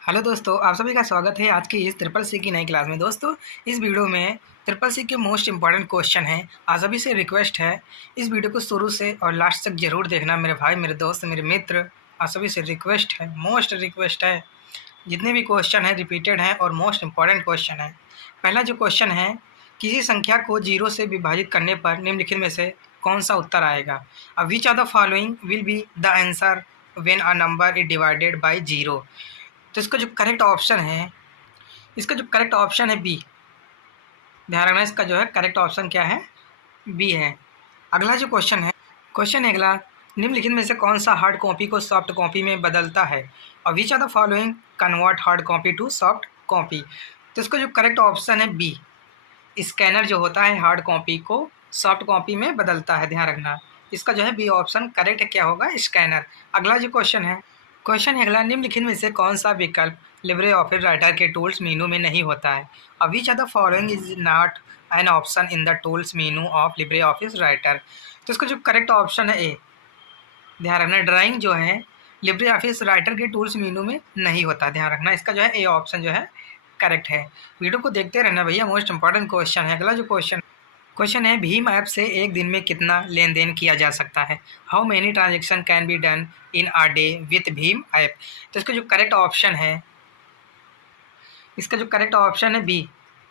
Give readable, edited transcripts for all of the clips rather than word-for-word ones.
Hello दोस्तों, आप सभी का स्वागत है आज की इस ट्रिपल सी की नई क्लास में। दोस्तों, इस वीडियो में ट्रिपल सी के मोस्ट इंपॉर्टेंट क्वेश्चन हैं। आप सभी से रिक्वेस्ट है, इस वीडियो को शुरू से और लास्ट तक ज़रूर देखना। मेरे भाई, मेरे दोस्त, मेरे मित्र, आप सभी से रिक्वेस्ट है, मोस्ट रिक्वेस्ट है। जितने भी क्वेश्चन हैं रिपीटेड हैं और मोस्ट इंपॉर्टेंट क्वेश्चन है। पहला जो क्वेश्चन है, किसी संख्या को जीरो से विभाजित करने पर निम्नलिखित में से कौन सा उत्तर आएगा? Which are the following will be the answer when a number is divided by zero? तो इसका जो करेक्ट ऑप्शन है, बी। ध्यान रखना, इसका जो है करेक्ट ऑप्शन क्या है? बी है। अगला जो क्वेश्चन है अगला, निम्नलिखित में से कौन सा हार्ड कॉपी को सॉफ्ट कॉपी में बदलता है? और which are the following convert hard copy to soft copy? तो इसका जो करेक्ट ऑप्शन है बी। स्कैनर जो होता है हार्ड कॉपी को सॉफ्ट कॉपी में बदलता है। ध्यान रखना, इसका जो है बी ऑप्शन करेक्ट क्या होगा? स्कैनर। अगला जो क्वेश्चन है अगला, निम्नलिखित में से कौन सा विकल्प लिब्रे ऑफिस राइटर के टूल्स मेनू में नहीं होता है? और which are the following is not an option in the tools menu of LibreOffice Writer? तो इसका जो करेक्ट ऑप्शन है ए। ध्यान रखना, ड्राइंग जो है लिब्रे ऑफिस राइटर के टूल्स मेनू में नहीं होता। ध्यान रखना, इसका जो है ए ऑप्शन जो है करेक्ट है। वीडियो को देखते रहना भैया, मोस्ट इंपॉर्टेंट क्वेश्चन है। अगला जो क्वेश्चन है, भीम ऐप से एक दिन में कितना लेन देन किया जा सकता है? How many transaction can be done in a day with Bhim app? तो इसका जो करेक्ट ऑप्शन है बी,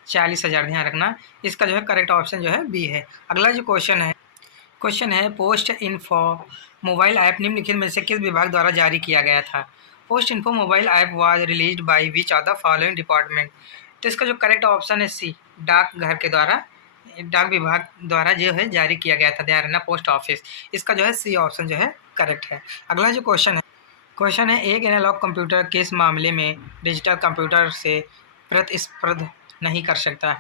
40,000। ध्यान रखना, इसका जो है करेक्ट ऑप्शन जो है बी है। अगला जो क्वेश्चन है पोस्ट इन्फो मोबाइल ऐप निम्नलिखित में से किस विभाग द्वारा जारी किया गया था? Post info mobile app was released by which of the following department? तो इसका जो करेक्ट ऑप्शन है सी, डाक विभाग द्वारा जो है जारी किया गया था। ध्यान रखना, पोस्ट ऑफिस। इसका जो है सी ऑप्शन जो है करेक्ट है। अगला जो क्वेश्चन है एक एनालॉग कंप्यूटर किस मामले में डिजिटल कंप्यूटर से प्रतिस्पर्धा नहीं कर सकता?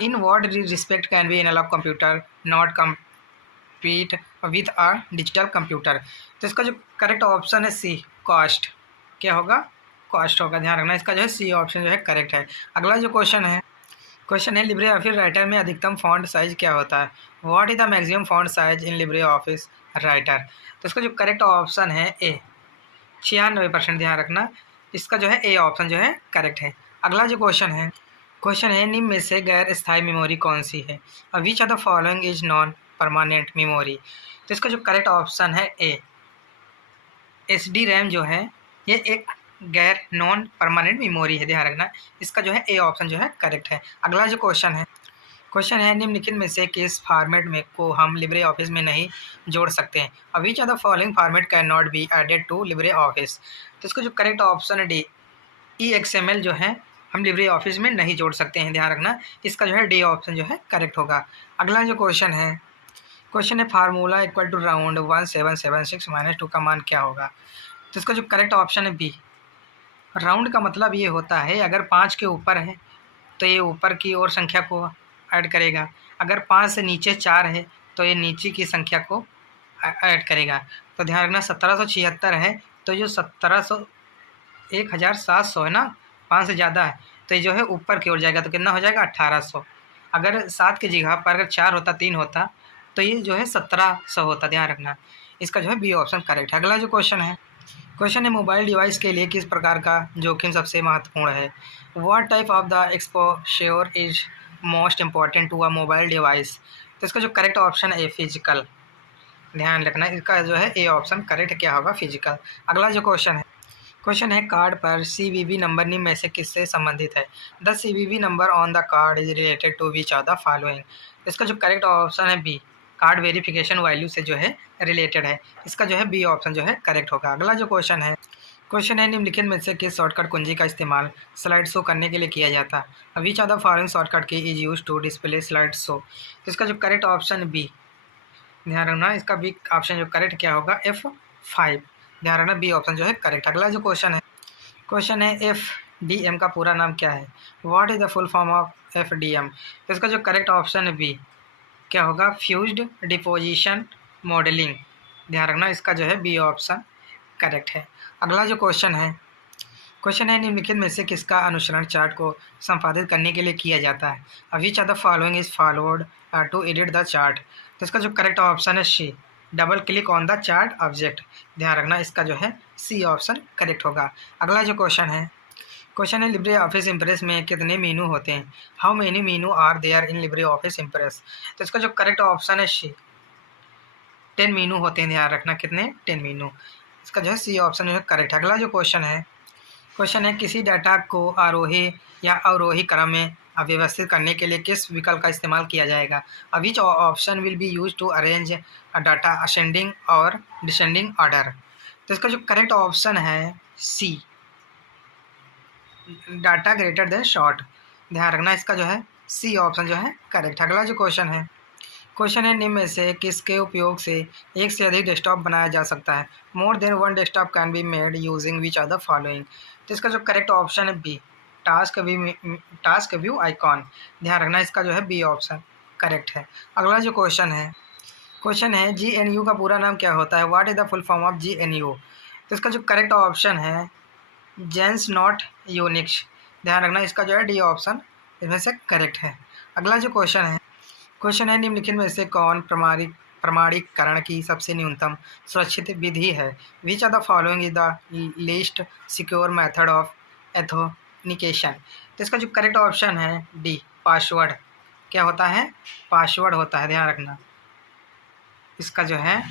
In what respect can be analogue computer not compete with a digital computer? तो इसका जो करेक्ट ऑप्शन है सी, कॉस्ट। क्या होगा? कॉस्ट होगा। ध्यान रखना, इसका जो है सी ऑप्शन जो है करेक्ट है। अगला जो क्वेश्चन है लिब्रे ऑफिस राइटर में अधिकतम फॉन्ट साइज क्या होता है? What is the maximum font size in Libre office Writer? तो इसका जो करेक्ट ऑप्शन है ए, 96%। ध्यान रखना, इसका जो है ए ऑप्शन जो है करेक्ट है। अगला जो क्वेश्चन है निम्न में से गैर स्थायी मेमोरी कौन सी है? Which of the following is non permanent memory? तो इसका जो करेक्ट ऑप्शन है ए, एसडी रैम जो है ये एक गैर नॉन परमानेंट मेमोरी है। ध्यान रखना, इसका जो है ए ऑप्शन जो है करेक्ट है। अगला जो क्वेश्चन है निम्नलिखित में से किस फॉर्मेट में को हम लिब्रे ऑफिस में नहीं जोड़ सकते हैं? Which are the following format can not be added to LibreOffice? तो इसका जो करेक्ट ऑप्शन है डी, EXML जो है हम लिब्रे ऑफिस में नहीं जोड़ सकते हैं। ध्यान रखना, इसका जो है डी ऑप्शन जो है करेक्ट होगा। अगला जो क्वेश्चन है formula equal to round 1776 minus 2 का मान क्या होगा? तो इसका जो करेक्ट ऑप्शन है बी। राउंड का मतलब ये होता है अगर 5 के ऊपर है तो ये ऊपर की ओर संख्या को ऐड करेगा, अगर 5 से नीचे 4 है तो ये नीचे की संख्या को ऐड करेगा। तो ध्यान रखना, 1776 है तो जो 1700 है ना, 5 से ज़्यादा है तो ये जो है ऊपर की ओर जाएगा तो कितना हो जाएगा? 1800। अगर 7 की जगह पर अगर 4 होता, 3 होता तो ये जो है 1700 होता। ध्यान रखना, इसका जो है बी ऑप्शन करेक्ट है। अगला जो क्वेश्चन है मोबाइल डिवाइस के लिए किस प्रकार का जोखिम सबसे महत्वपूर्ण है? What type of the exposure is most important to a mobile device? तो इसका जो करेक्ट ऑप्शन है फिजिकल। ध्यान रखना, इसका जो है ए ऑप्शन करेक्ट क्या होगा? फिजिकल। अगला जो क्वेश्चन है कार्ड पर CVV नंबर निम्न में से किससे संबंधित है? The CVV number on the card is related to which of the following? इसका जो करेक्ट ऑप्शन है बी, कार्ड वेरिफिकेशन वैल्यू से जो है रिलेटेड है। इसका जो है बी ऑप्शन जो है करेक्ट होगा। अगला जो क्वेश्चन है निम्नलिखित में से किस शॉर्टकट कुंजी का इस्तेमाल स्लाइड शो करने के लिए किया जाता है? Which of the following shortcut key is use to display slide show? तो इसका जो करेक्ट ऑप्शन बी। ध्यान रखना, इसका बी ऑप्शन जो करेक्ट क्या होगा? F5। ध्यान रखना, बी ऑप्शन जो है करेक्ट। अगला जो क्वेश्चन है FDM का पूरा नाम क्या है? What is the full form of FDM? तो इसका जो करेक्ट ऑप्शन है बी, क्या होगा? Fused deposition modelling. ध्यान रखना, इसका जो है बी ऑप्शन करेक्ट है। अगला जो क्वेश्चन है निम्नलिखित में से किसका अनुसरण चार्ट को संपादित करने के लिए किया जाता है? Which of the following is followed to edit the chart? तो इसका जो करेक्ट ऑप्शन है C, double click on the chart object. ध्यान रखना, इसका जो है सी ऑप्शन करेक्ट होगा। अगला जो क्वेश्चन है लिब्रे ऑफिस इम्प्रेस में कितने मीनू होते हैं? How many menu are there in Libre office Impress? तो इसका जो करेक्ट ऑप्शन है सी, 10 मीनू होते हैं। ध्यान रखना कितने, 10 मीनू। इसका जो है सी ऑप्शन जो है करेक्ट है। अगला जो क्वेश्चन है किसी डाटा को आरोही या अवरोही क्रम में व्यवस्थित करने के लिए किस विकल्प का इस्तेमाल किया जाएगा? Which option will be use to arrange data ascending और डिसेंडिंग ऑर्डर? तो इसका जो करेक्ट ऑप्शन है C, data greater than short. ध्यान रखना इसका जो है सी ऑप्शन जो है करेक्ट। अगला जो क्वेश्चन है निम्न में से किसके उपयोग से एक से अधिक डेस्कटॉप बनाया जा सकता है? More than one desktop can be made using which are the following? तो इसका जो करेक्ट ऑप्शन है बी, टास्क व्यू आइकॉन। ध्यान रखना इसका जो है बी ऑप्शन करेक्ट है। अगला जो क्वेश्चन है GNU का पूरा नाम क्या होता है? What is the full form of GNU? तो इसका जो करेक्ट ऑप्शन है जेंस नॉट यूनिक्स। ध्यान रखना इसका जो है डी ऑप्शन इसमें से करेक्ट है। अगला जो क्वेश्चन है निम्नलिखित में से कौन प्रमाणीकरण की सबसे न्यूनतम सुरक्षित विधि है? Which are the following is the least secure method of authentication? तो इसका जो करेक्ट ऑप्शन है डी, पासवर्ड। क्या होता है? पासवर्ड होता है। ध्यान रखना इसका जो है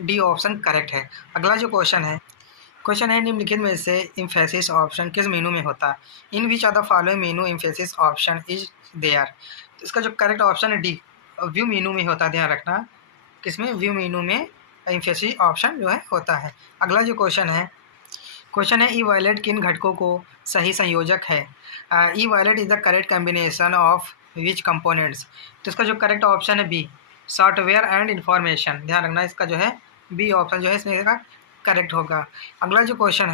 डी ऑप्शन करेक्ट है। अगला जो क्वेश्चन है निम्नलिखित में से इम्फेसिस ऑप्शन किस मीनू में होता है? In which are the following menu emphasis option is there? इसका जो करेक्ट ऑप्शन है डी, व्यू मीनू में होता है। ध्यान रखना किसमें? व्यू मीनू में इम्फेसिस ऑप्शन जो है होता है। अगला जो क्वेश्चन है ई वायलेट किन घटकों को सही संयोजक है? ई violet is the correct combination of which components? तो इसका जो करेक्ट ऑप्शन है बी, सॉफ्टवेयर एंड इंफॉर्मेशन। ध्यान रखना इसका जो है बी ऑप्शन जो है इसमें का करेक्ट होगा। अगला जो क्वेश्चन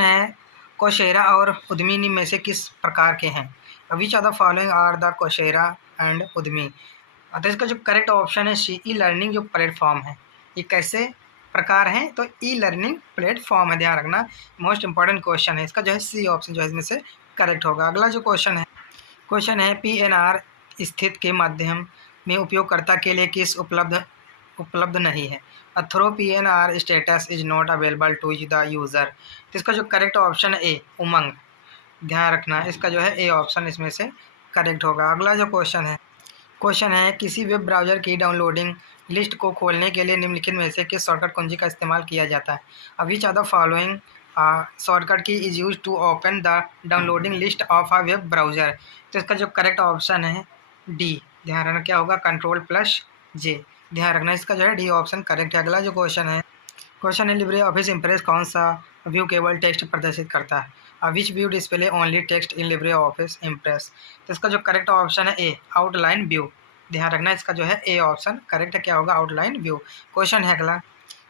है कोशेरा और उद्यमी में से किस प्रकार के हैं? Which are the following are the कोशेरा एंड उद्यमी? तो इसका जो करेक्ट ऑप्शन है सी, ई लर्निंग जो प्लेटफॉर्म है। ये कैसे प्रकार हैं? तो ई लर्निंग प्लेटफॉर्म है। ध्यान रखना मोस्ट इंपॉर्टेंट क्वेश्चन है। इसका जो है सी ऑप्शन जो है इसमें से करेक्ट होगा। अगला जो क्वेश्चन है PNR स्थिति के माध्यम में उपयोगकर्ता के लिए किस उपलब्ध नहीं है? Through PNR status is not available to the user. तो इसका जो करेक्ट ऑप्शन है ए, उमंग। ध्यान रखना इसका जो है ए ऑप्शन इसमें से करेक्ट होगा। अगला जो क्वेश्चन है किसी वेब ब्राउज़र की डाउनलोडिंग लिस्ट को खोलने के लिए निम्नलिखित में से किस शॉर्टकट कुंजी का इस्तेमाल किया जाता है? Which are the following shortcut key is use to open the downloading list of a web browser? तो इसका जो करेक्ट ऑप्शन है डी। ध्यान रखना क्या होगा? Ctrl+J। ध्यान रखना इसका जो है डी ऑप्शन करेक्ट है। अगला जो क्वेश्चन है लिब्रे ऑफिस इम्प्रेस कौन सा व्यू केवल टेक्स्ट प्रदर्शित करता है? Which view display only text in Libre office Impress? तो इसका जो करेक्ट ऑप्शन है ए, आउटलाइन व्यू। ध्यान रखना इसका जो है ए ऑप्शन करेक्ट है। क्या होगा? Outline view. अगला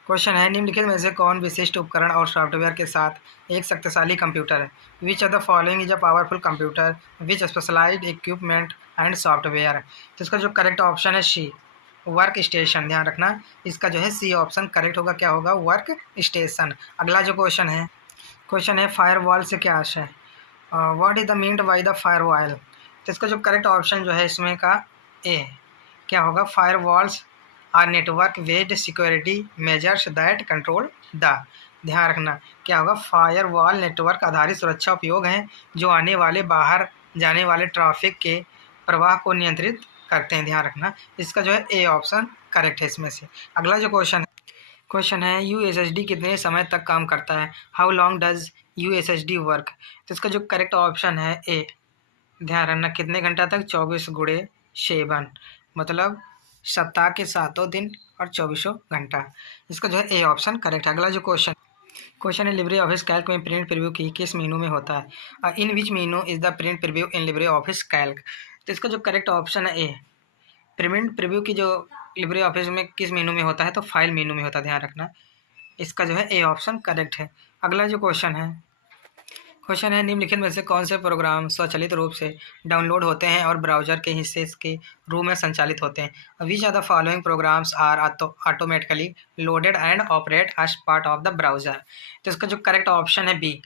क्वेश्चन है निम्नलिखित में से कौन विशिष्ट उपकरण और सॉफ्टवेयर के साथ एक शक्तिशाली कंप्यूटर है? Which are the following is a powerful computer which specialised equipment and software? तो इसका जो करेक्ट ऑप्शन है सी, वर्क स्टेशन। ध्यान रखना इसका जो है सी ऑप्शन करेक्ट होगा। क्या होगा? Work station. अगला जो क्वेश्चन है फायरवॉल से क्या आशय है? What is the meant by the firewall? तो इसका जो करेक्ट ऑप्शन जो है इसमें का ए, क्या होगा? Firewalls are network based security measures that control the. ध्यान रखना क्या होगा? फायरवॉल नेटवर्क आधारित सुरक्षा उपयोग हैं जो आने वाले बाहर जाने वाले ट्रैफिक के प्रवाह को नियंत्रित करते हैं। ध्यान रखना इसका जो है ए ऑप्शन करेक्ट है इसमें से। अगला जो क्वेश्चन है USSD कितने समय तक काम करता है? How long does USSD work? तो इसका जो करेक्ट ऑप्शन है ए, ध्यान रखना कितने घंटा तक? 24x7, मतलब सप्ताह के 7 दिन और 24 घंटा। इसका जो है ए ऑप्शन करेक्ट है। अगला जो क्वेश्चन है लिब्रे ऑफिस कैल्क में प्रिंट प्रीव्यू की किस मीनू में होता है? In which menu is the print preview in Libre Office Calc? तो इसका जो करेक्ट ऑप्शन है ए, प्रिंट प्रीव्यू की जो लिब्रे ऑफिस में किस मीनू में होता है? तो फाइल मीनू में होता है। ध्यान रखना इसका जो है ए ऑप्शन करेक्ट है। अगला जो क्वेश्चन है निम्नलिखित में से कौन से प्रोग्राम स्वचालित रूप से डाउनलोड होते हैं और ब्राउज़र के हिस्से के रूप में संचालित होते हैं? Which are the following programs are automatically loaded and operate as part of the browser? तो इसका जो करेक्ट ऑप्शन है बी,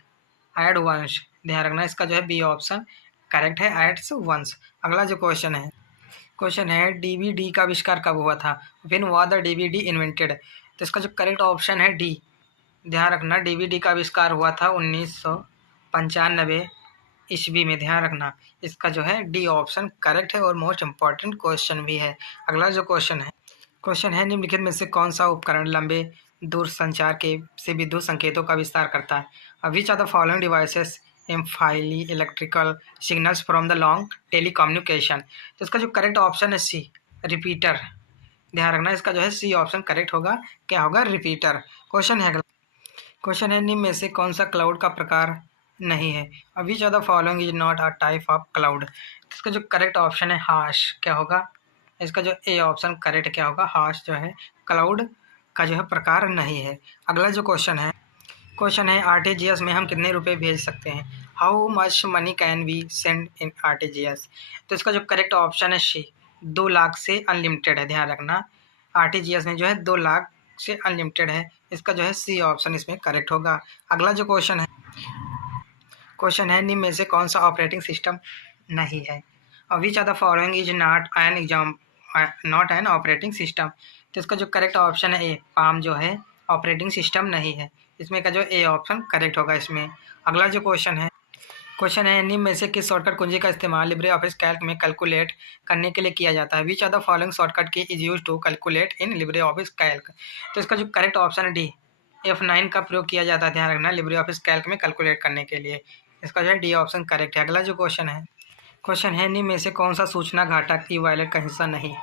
ऐड वंस। ध्यान रखना इसका जो है बी ऑप्शन करेक्ट है, एड्स वंस। अगला जो क्वेश्चन है DVD का आविष्कार कब हुआ था? When was the DVD invented? तो इसका जो करेक्ट ऑप्शन है डी। ध्यान रखना DVD का आविष्कार हुआ था 1900 95 ईस्वी में, ध्यान रखना। इसका जो है डी ऑप्शन करेक्ट है और मोस्ट इम्पॉर्टेंट क्वेश्चन भी है। अगला जो क्वेश्चन है निम्नलिखित में से कौन सा उपकरण लंबे दूर संचार के से विद्युत संकेतों का विस्तार करता है। Which are the following devices amplify electrical signals from the long telecommunication. तो इसका जो करेक्ट ऑप्शन है सी, रिपीटर। ध्यान रखना, इसका जो है सी ऑप्शन करेक्ट होगा। क्या होगा? रिपीटर। क्वेश्चन है निम्न में से कौन सा क्लाउड का प्रकार नहीं है। Which are the following is not a type of cloud. इसका जो करेक्ट ऑप्शन है हाश। क्या होगा? इसका जो ए ऑप्शन करेक्ट क्या होगा? हाश जो है क्लाउड का जो है प्रकार नहीं है। अगला जो क्वेश्चन है आरटीजीएस में हम कितने रुपए भेज सकते हैं। How much money can we send in RTGS. तो इसका जो करेक्ट ऑप्शन है सी, 2 लाख से अनलिमिटेड है। ध्यान रखना, आरटीजीएस में जो है 2 लाख से अनलिमिटेड है। इसका जो है सी ऑप्शन इसमें करेक्ट होगा। अगला जो क्वेश्चन है निम्न में से कौन सा ऑपरेटिंग सिस्टम नहीं है। Which are the following is not an operating system. तो इसका जो करेक्ट ऑप्शन है ए, पाम जो है ऑपरेटिंग सिस्टम नहीं है। इसमें का जो ए ऑप्शन करेक्ट होगा इसमें। अगला जो क्वेश्चन है निम्न में से किस शॉर्टकट कुंजी का इस्तेमाल लिब्रे ऑफिस कैल्क में कैलकुलेट करने के लिए किया जाता है। Which are the following shortcut key is use to calculate in Libre Office Calc. तो इसका जो करेक्ट ऑप्शन है डी, F9 का प्रयोग किया जाता है। ध्यान रखना, लिब्रे ऑफिस कैल्क में कैलकुलेट करने के लिए। इसका जो है डी ऑप्शन करेक्ट है। अगला जो क्वेश्चन है निम्न में से कौन सा सूचना घटक ई वॉलेट का हिस्सा नहीं।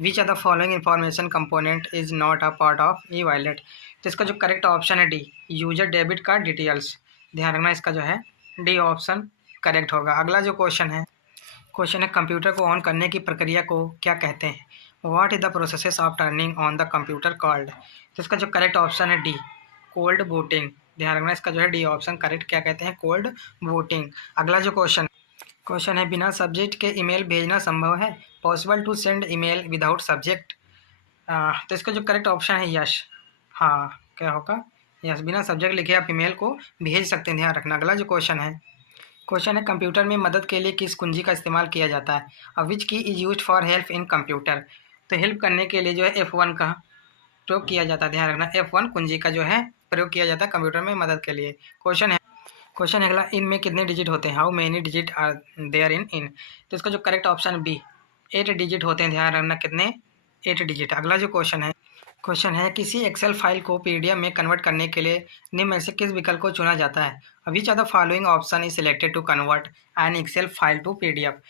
Which are the following information component is not a part of e wallet. तो इसका जो करेक्ट ऑप्शन है D, user debit card details. ध्यान रखना, इसका जो है डी ऑप्शन करेक्ट होगा। अगला जो क्वेश्चन है कंप्यूटर को ऑन करने की प्रक्रिया को क्या कहते हैं। What is the process of turning on the computer called. तो इसका जो करेक्ट ऑप्शन है डी, कोल्ड बूटिंग। ध्यान रखना, इसका जो है डी ऑप्शन करेक्ट क्या कहते हैं? Cold booting. अगला जो क्वेश्चन है बिना सब्जेक्ट के ईमेल भेजना संभव है। Possible to send email without subject. तो इसका जो करेक्ट ऑप्शन है यस। हाँ, क्या होगा? यस, बिना सब्जेक्ट लिखे आप ईमेल को भेज सकते हैं। ध्यान रखना। अगला जो क्वेश्चन है कंप्यूटर में मदद के लिए किस कुंजी का इस्तेमाल किया जाता है। विच की is use for help in computer. तो हेल्प करने के लिए जो है F1 का प्रयोग किया जाता है। ध्यान रखना, F1 कुंजी का जो है प्रयोग किया जाता है कंप्यूटर में मदद के लिए। क्वेश्चन है अगला, इनमें कितने डिजिट होते हैं। How many digit are there in. तो इसका जो करेक्ट ऑप्शन बी, 8 डिजिट होते हैं। ध्यान रखना, कितने? 8 डिजिट। अगला जो क्वेश्चन है किसी एक्सेल फाइल को पीडीएफ में कन्वर्ट करने के लिए निम्न में से किस विकल्प को चुना जाता है। Which are the following option is selected to convert an Excel file to PDF.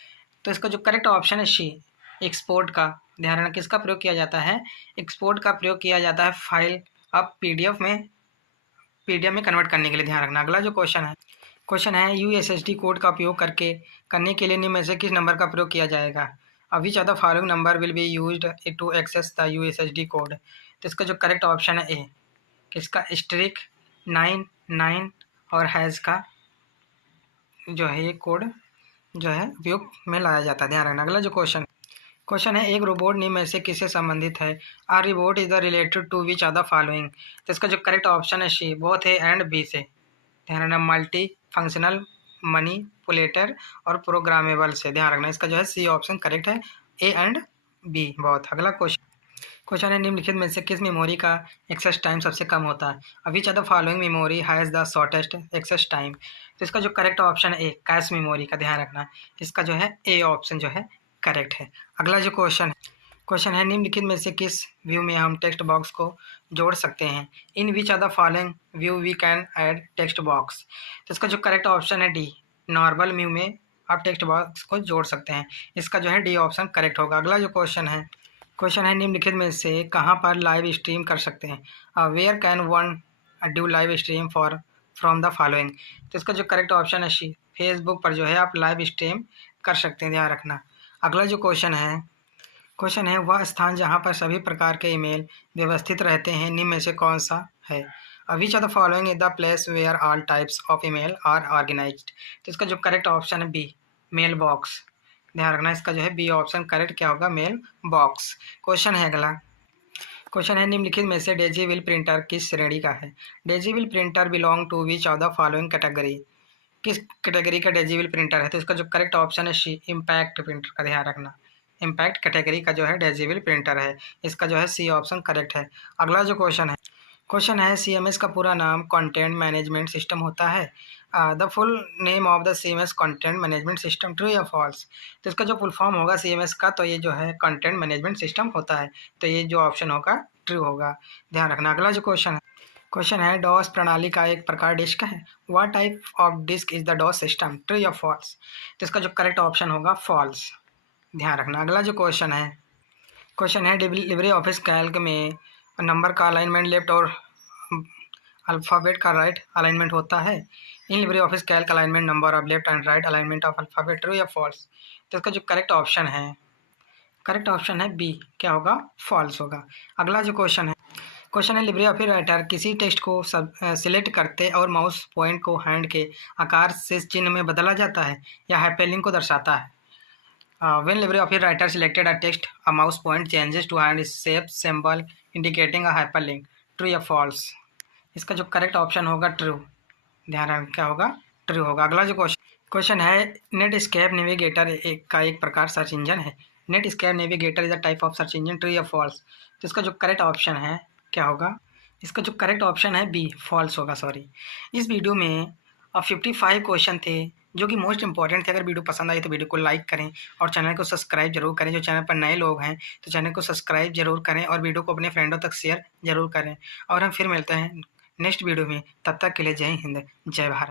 तो इसका जो करेक्ट ऑप्शन है सी, एक्सपोर्ट का। ध्यान रखना, किसका प्रयोग किया जाता है? एक्सपोर्ट का प्रयोग किया जाता है फाइल अब पीडीएफ में कन्वर्ट करने के लिए। ध्यान रखना। अगला जो क्वेश्चन है यूएसएसडी कोड का उपयोग करने के लिए निम्न में से किस नंबर का प्रयोग किया जाएगा। Which are the following number will be used to access the USSD code. तो इसका जो करेक्ट ऑप्शन है ए, किसका? स्ट्रिक 99 और हैज़ का जो है ये कोड जो है उपयोग में लाया जाता है। ध्यान रखना। अगला जो क्वेश्चन है एक रोबोट निम्न में से किससे संबंधित है। Are robot is the related to which are the following. तो इसका जो करेक्ट ऑप्शन है C, both A and B से। ध्यान रखना, मल्टी फंक्शनल, मनीपुलेटर और प्रोग्रामेबल से। ध्यान रखना, इसका जो है सी ऑप्शन करेक्ट है, ए एंड बी बहुत। अगला क्वेश्चन है निम्नलिखित में से किस मेमोरी का एक्सेस टाइम सबसे कम होता है। Which are the following memory has the shortest access time. तो इसका जो करेक्ट ऑप्शन है ए, कैश मेमोरी का। ध्यान रखना, इसका जो है ए ऑप्शन जो है करेक्ट है। अगला जो क्वेश्चन है निम्नलिखित में से किस व्यू में हम टेक्स्ट बॉक्स को जोड़ सकते हैं। In which are the following view we can add text box. तो इसका जो करेक्ट ऑप्शन है डी, नॉर्मल व्यू में आप टेक्स्ट बॉक्स को जोड़ सकते हैं। इसका जो है डी ऑप्शन करेक्ट होगा। अगला जो क्वेश्चन है निम्नलिखित में से कहाँ पर लाइव स्ट्रीम कर सकते हैं। Where can one do live stream from the following. तो इसका जो करेक्ट ऑप्शन है सी, फेसबुक पर जो है आप लाइव स्ट्रीम कर सकते हैं। ध्यान रखना। अगला जो क्वेश्चन है वह स्थान जहाँ पर सभी प्रकार के ईमेल व्यवस्थित रहते हैं निम्न में से कौन सा है। Which are the following is the place where all types of email are organised. तो इसका जो करेक्ट ऑप्शन है बी, मेल बॉक्स। ध्यान रखना, इसका जो है बी ऑप्शन करेक्ट क्या होगा? Mail box. क्वेश्चन है अगला, क्वेश्चन है निम्नलिखित में से डेजीविल प्रिंटर किस श्रेणी का है। Daisy wheel printer belong to which of the following category. किस कैटेगरी का डेजीविल प्रिंटर है। तो इसका जो करेक्ट ऑप्शन है सी, इम्पैक्ट प्रिंटर का। ध्यान रखना, इम्पैक्ट कैटेगरी का जो है डेजीविल प्रिंटर है। इसका जो है सी ऑप्शन करेक्ट है। अगला जो क्वेश्चन है सीएमएस का पूरा नाम कंटेंट मैनेजमेंट सिस्टम होता है। The full name of the CMS content management system, true या फॉल्स? तो इसका जो फुल फॉर्म होगा सीएमएस का, तो ये जो है कंटेंट मैनेजमेंट सिस्टम होता है। तो ये जो ऑप्शन होगा ट्रू होगा, ध्यान रखना। अगला जो क्वेश्चन है डॉस प्रणाली का एक प्रकार डिस्क है। What type of disk is the DOS system, true या फॉल्स? तो इसका जो करेक्ट ऑप्शन होगा फॉल्स, ध्यान रखना। अगला जो क्वेश्चन है डिलीवरी ऑफिस कैल्क में नंबर का अलाइनमेंट लेफ्ट और अल्फ़ाबेट का राइट अलाइनमेंट होता है। इन Libre Office Calc alignment number of left and right alignment of alphabet, true या फॉल्स? तो इसका जो करेक्ट ऑप्शन है बी, क्या होगा? फॉल्स होगा। अगला जो क्वेश्चन है लिब्रे ऑफिस राइटर किसी टेक्स्ट को सिलेक्ट करते और माउस पॉइंट को हैंड के आकार से चिन्ह में बदला जाता है या हाइपरलिंक को दर्शाता है। When LibreOffice writer selected a text, a mouse point changes to hand shape symbol indicating a hyperlink. True या false? इसका जो करेक्ट ऑप्शन होगा ट्रू, ध्यान रखना क्या होगा? ट्रू होगा। अगला जो क्वेश्चन है नेटस्केप नेविगेटर एक प्रकार सर्च इंजन है। Netscape navigator is a type of search engine, true या फॉल्स? तो इसका जो करेक्ट ऑप्शन है क्या होगा? इसका जो करेक्ट ऑप्शन है बी, फॉल्स होगा, सॉरी। इस वीडियो में 55 क्वेश्चन थे जो कि मोस्ट इंपॉर्टेंट थे। अगर वीडियो पसंद आई तो वीडियो को लाइक करें और चैनल को सब्सक्राइब जरूर करें। जो चैनल पर नए लोग हैं तो चैनल को सब्सक्राइब जरूर करें और वीडियो को अपने फ्रेंडों तक शेयर जरूर करें। और हम फिर मिलते हैं नेक्स्ट वीडियो में, तब तक के लिए जय हिंद, जय भारत।